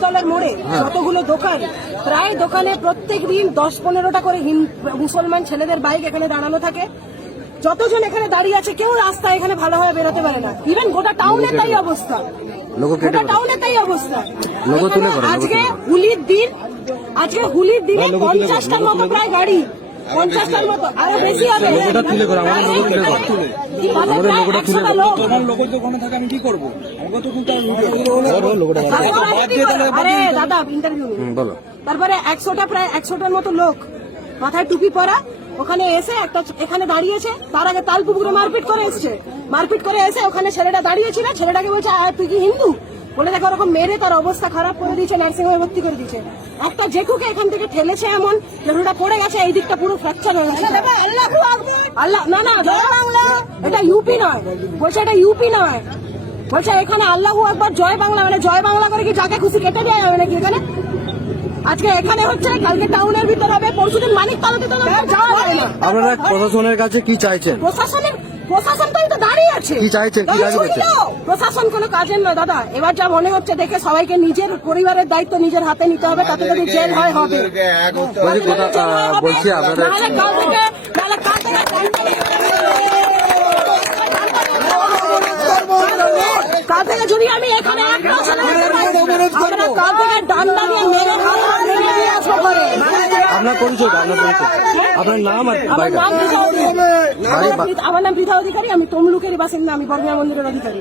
শিবতলের মোড়ে যতগুলো দোকান, প্রায় দোকানে প্রত্যেক দিন 10-15টা করে মুসলমান ছেলেদের বাইক এখানে দাঁড়ানো থাকে। যতজন এখানে দাঁড়িয়ে আছে কেউ রাস্তায় এখানে ভালোভাবে বেরোতে পারে না। ইভেন গোটা টাউনে তাই অবস্থা, গোটা টাউনে তাই অবস্থা। আজকে হুলির দিনে 50টার মতো প্রায় গাড়ি, 50টার মতো, আরো বেশি হবে। আরে দাদা ইন্টারভিউ বলো। তারপরে 100টার মতো লোক মাথায় টুপি পরা ওখানে এসে এখানে দাঁড়িয়েছে। তার আগে তালপুকুরে মারপিট করে এসে ওখানে ছেলেটা দাঁড়িয়েছিল, ছেলেটাকে বলছে তুই কি হিন্দু বলে দেখো ওরকম মেরে তার অবস্থা খারাপ করে দিয়েছে, নার্সিং হোমে ভর্তি করে দিয়েছে। একটা জেকুকে এখান থেকে ঠেলেছে এমন যেটা পড়ে গেছে, এই দিকটা পুরো ফ্র্যাকচার হয়ে গেছে। আল্লাহ না না এটা ইউপি নয়, বলছে এটা ইউপি নয়, বলছে এখানে আল্লাহু আকবার জয় বাংলা, মানে জয় বাংলা করে কি যাকে খুশি কেটে দেওয়া যাবে নাকি এখানে? আজকে এখানে হচ্ছে, কালকে টাউনের ভিতর হবে, পরশুদিন মানিকতলাতে তো যাওয়া যাবে না। আপনারা প্রশাসনের কাছে কি চাইছেন? প্রশাসন তো দাঁড়িয়ে আছে, কি চাইছেন? কি দাবি করছেন? প্রশাসন কোনো কাজের নয় দাদা। এবার যা মনে হচ্ছে দেখে সবাইকে নিজের পরিবারের দায়িত্ব নিজের হাতে নিতে হবে, তাতে যদি জেল হয় হবে। বলছি আপনারা কাল থেকে যদি আমি এখানে কাল থেকে ডান্ডা দিয়ে মেরে দিয়ে আসবো করে। আপনার পরিচয়, আপনার নাম আর আমার নাম পৃথা অধিকারী, আমি তমলুকের বাসিন্দা, আমি বর্গা মন্দিরের অধিকারী।